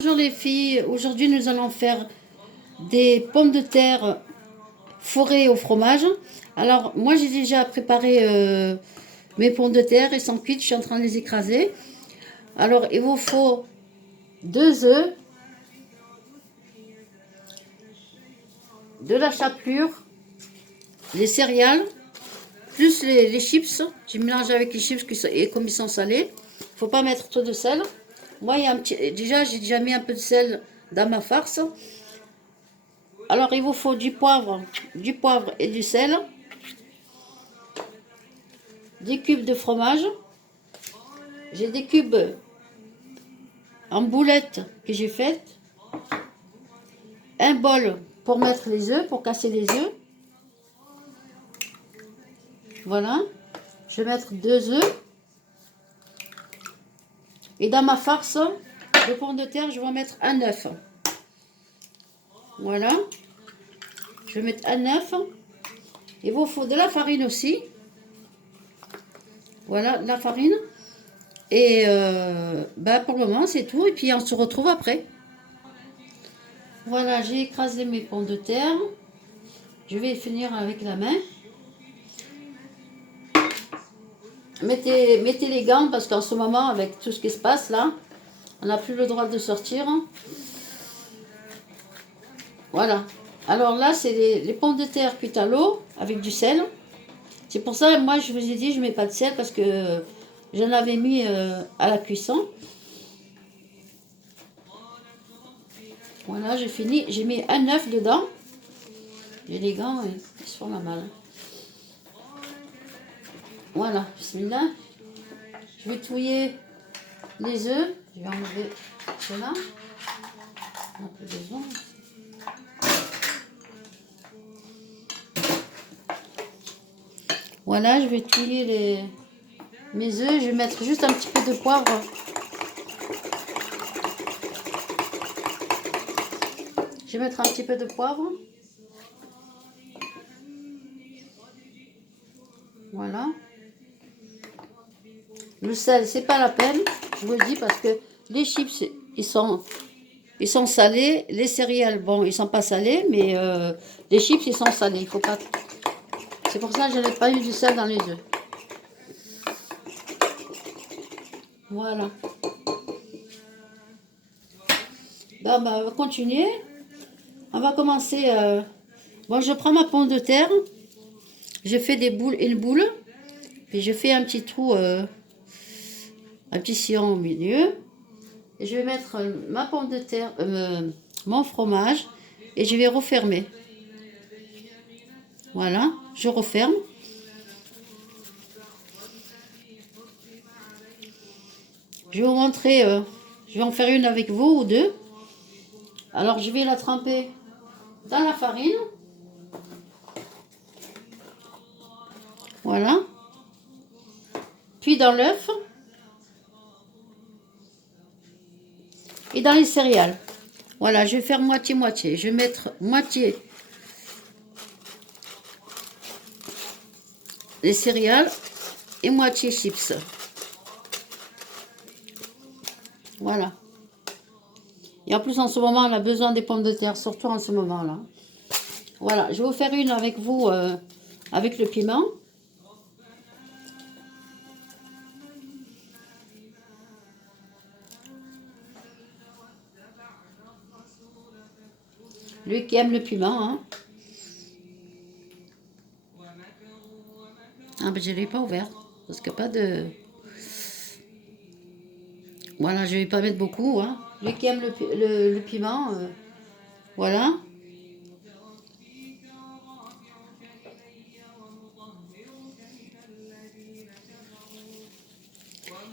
Bonjour les filles, aujourd'hui nous allons faire des pommes de terre fourrées au fromage. Alors moi j'ai déjà préparé mes pommes de terre, elles sont cuites, je suis en train de les écraser. Alors il vous faut 2 œufs, de la chapelure, les céréales, plus les chips. Je mélange avec les chips et comme ils sont salés. Il ne faut pas mettre trop de sel. Moi j'ai déjà mis un peu de sel dans ma farce. Alors, il vous faut du poivre et du sel, des cubes de fromage. J'ai des cubes en boulettes que j'ai faites. Un bol pour mettre les œufs, pour casser les œufs. Voilà. Je vais mettre 2 œufs. Et dans ma farce de pommes de terre, je vais mettre un œuf. Voilà. Je vais mettre un œuf. Il vous faut de la farine aussi. Voilà, de la farine. Et pour le moment, c'est tout. Et puis, on se retrouve après. Voilà, j'ai écrasé mes pommes de terre. Je vais finir avec la main. Mettez les gants parce qu'en ce moment, avec tout ce qui se passe là, on n'a plus le droit de sortir. Voilà. Alors là, c'est les pommes de terre cuites à l'eau avec du sel. C'est pour ça, moi, je vous ai dit, je ne mets pas de sel parce que j'en avais mis à la cuisson. Voilà, j'ai fini. J'ai mis un œuf dedans. J'ai les gants, ils se font la malle. Voilà, bismillah. Je vais touiller les œufs. Je vais enlever cela. Un peu besoin. Voilà, je vais touiller mes œufs. Je vais mettre juste un petit peu de poivre. Je vais mettre un petit peu de poivre. Voilà. Le sel, c'est pas la peine, je vous le dis, parce que les chips, ils sont salés. Les céréales, bon, ils sont pas salés, mais les chips, ils sont salés. Il faut pas. C'est pour ça que je n'ai pas eu du sel dans les œufs. Voilà. Bon, on va continuer. On va commencer. Bon, je prends ma pomme de terre. Je fais une boule. Puis je fais un petit trou, un petit sillon au milieu. Et je vais mettre ma pomme de terre, mon fromage. Et je vais refermer. Voilà, je referme. Je vais vous montrer, je vais en faire une avec vous ou deux. Alors je vais la tremper dans la farine. Voilà. Puis dans l'œuf. Et dans les céréales. Voilà, je vais faire moitié-moitié. Je vais mettre moitié les céréales et moitié chips. Voilà. Et en plus, en ce moment, on a besoin des pommes de terre, surtout en ce moment-là. Voilà, je vais vous faire une avec vous, avec le piment. Lui qui aime le piment, hein. Ah ben je ne l'ai pas ouvert, parce qu'il n'y a pas de... Voilà, je ne vais pas mettre beaucoup, hein. Lui qui aime le piment, voilà.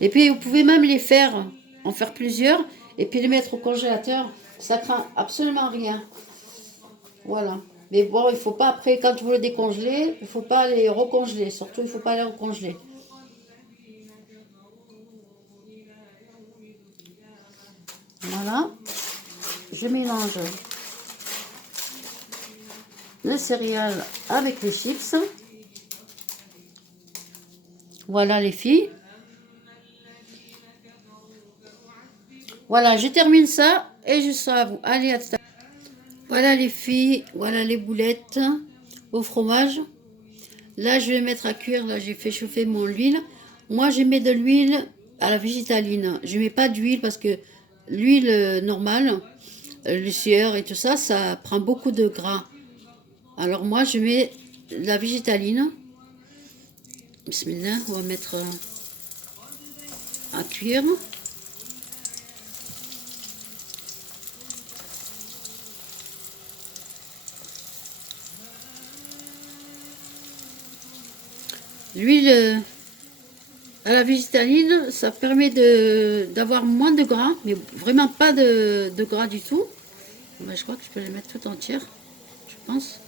Et puis vous pouvez même les faire, en faire plusieurs, et puis les mettre au congélateur. Ça craint absolument rien. Voilà. Mais bon, il ne faut pas après, quand vous le décongelez, il ne faut pas les recongeler. Surtout, il ne faut pas les recongeler. Voilà. Je mélange le céréales avec les chips. Voilà les filles. Voilà, je termine ça. et je serai à vous. Allez, à tout à l'heure. Voilà les filles, voilà les boulettes au fromage. Là, je vais mettre à cuire. Là, j'ai fait chauffer mon huile. Moi, je mets de l'huile à la végétaline. Je mets pas d'huile parce que l'huile normale, le sueur et tout ça, ça prend beaucoup de gras. Alors moi, je mets la végétaline. Bismillah, on va mettre à cuire. L'huile à la végétaline, ça permet d'avoir moins de gras, mais vraiment pas de gras du tout. Ben, je crois que je peux les mettre tout entière, je pense.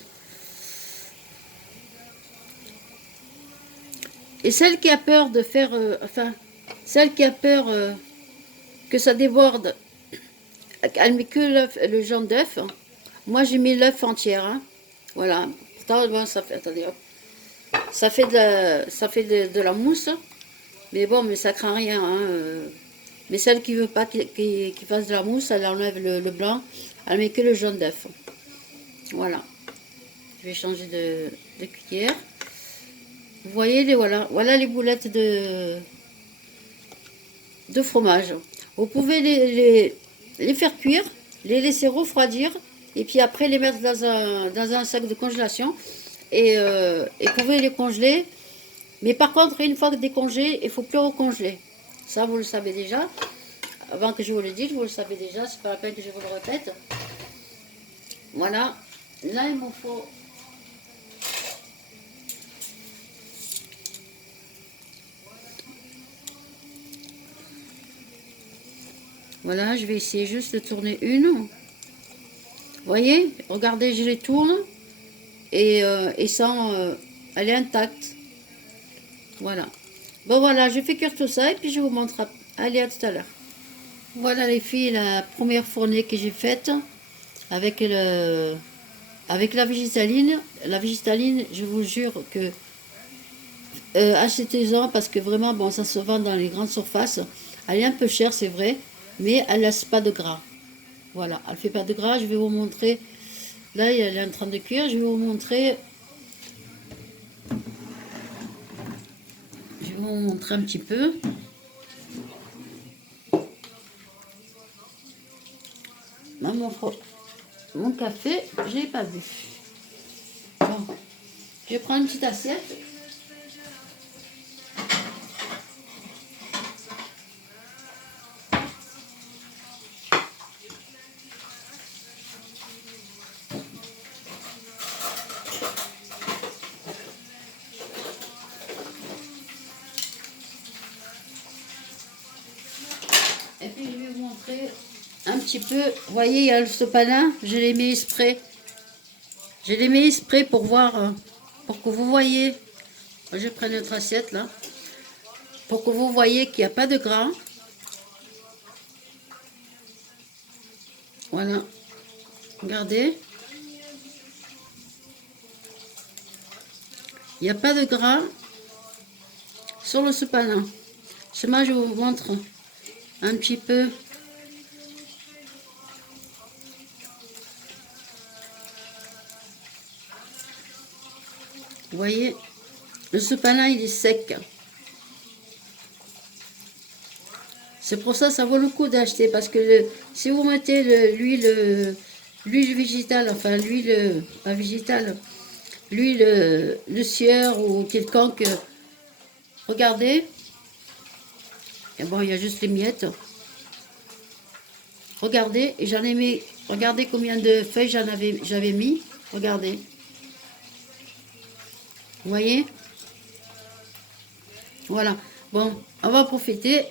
Et celle qui a peur de faire, celle qui a peur que ça déborde, elle met que le jaune d'œuf. Moi, j'ai mis l'œuf entier. Hein. Voilà. Pourtant, bon, ça fait, attendez, hop. Ça fait de la mousse. Mais bon, mais ça craint rien. Hein. Mais celle qui veut pas qu'il fasse de la mousse, elle enlève le blanc. Elle met que le jaune d'œuf. Voilà. Je vais changer de cuillère. Vous voyez, voilà les boulettes de fromage. Vous pouvez les faire cuire, les laisser refroidir et puis après les mettre dans un sac de congélation et vous pouvez les congeler. Mais par contre, une fois que décongelé, il ne faut plus recongeler. Ça, vous le savez déjà. Avant que je vous le dise, vous le savez déjà. C'est pas la peine que je vous le répète. Voilà. Là, il m'en faut... Voilà, je vais essayer juste de tourner une. Vous voyez, regardez, je les tourne et sans, elle est intacte. Voilà. Bon voilà, je fais cuire tout ça et puis je vous montre. Allez, à tout à l'heure. Voilà les filles, la première fournée que j'ai faite avec avec la végétaline. La végétaline, je vous jure que achetez-en parce que vraiment, bon, ça se vend dans les grandes surfaces. Elle est un peu chère, c'est vrai, mais elle laisse pas de gras. Voilà, elle fait pas de gras. Je vais vous montrer. Là, elle est en train de cuire. Je vais vous montrer. Je vais vous montrer un petit peu. Là, mon café, je l'ai pas vu. Bon, je vais prendre une petite assiette. Et puis je vais vous montrer un petit peu. Vous voyez, il y a le sopalin, je l'ai mis exprès. Je l'ai mis exprès pour voir, pour que vous voyez. Je vais prendre notre assiette là. Pour que vous voyez qu'il n'y a pas de gras. Voilà. Regardez. Il n'y a pas de gras sur le sopalin. Moi, je vous montre un petit peu. Vous voyez, le sopalin, il est sec. C'est pour ça que ça vaut le coup d'acheter. Parce que si vous mettez l'huile végétale, enfin l'huile, pas végétale, l'huile, le sieur ou quelconque, regardez. Et bon, il y a juste les miettes. Regardez, et j'en ai mis, regardez combien de feuilles j'avais mis. Regardez. Vous voyez? Voilà. Bon, on va profiter.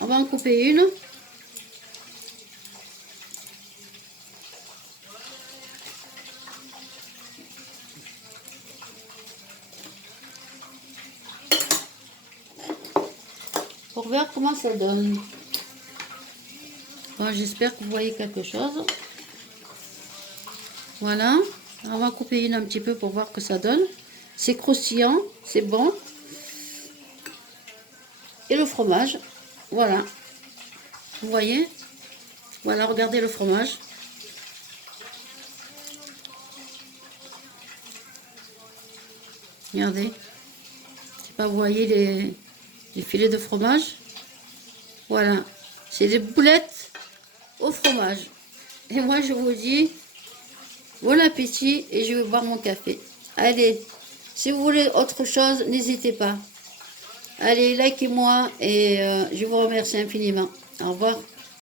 On va en couper une. Pour voir comment ça donne. Bon, j'espère que vous voyez quelque chose. Voilà. On va couper une un petit peu pour voir que ça donne. C'est croustillant, c'est bon. Et le fromage, voilà. Vous voyez? Voilà, regardez le fromage. Regardez. Je sais pas, vous voyez les filets de fromage. Voilà. C'est des boulettes au fromage. Et moi, je vous dis bon appétit et je vais boire mon café. Allez, si vous voulez autre chose, n'hésitez pas. Allez, likez-moi et je vous remercie infiniment. Au revoir.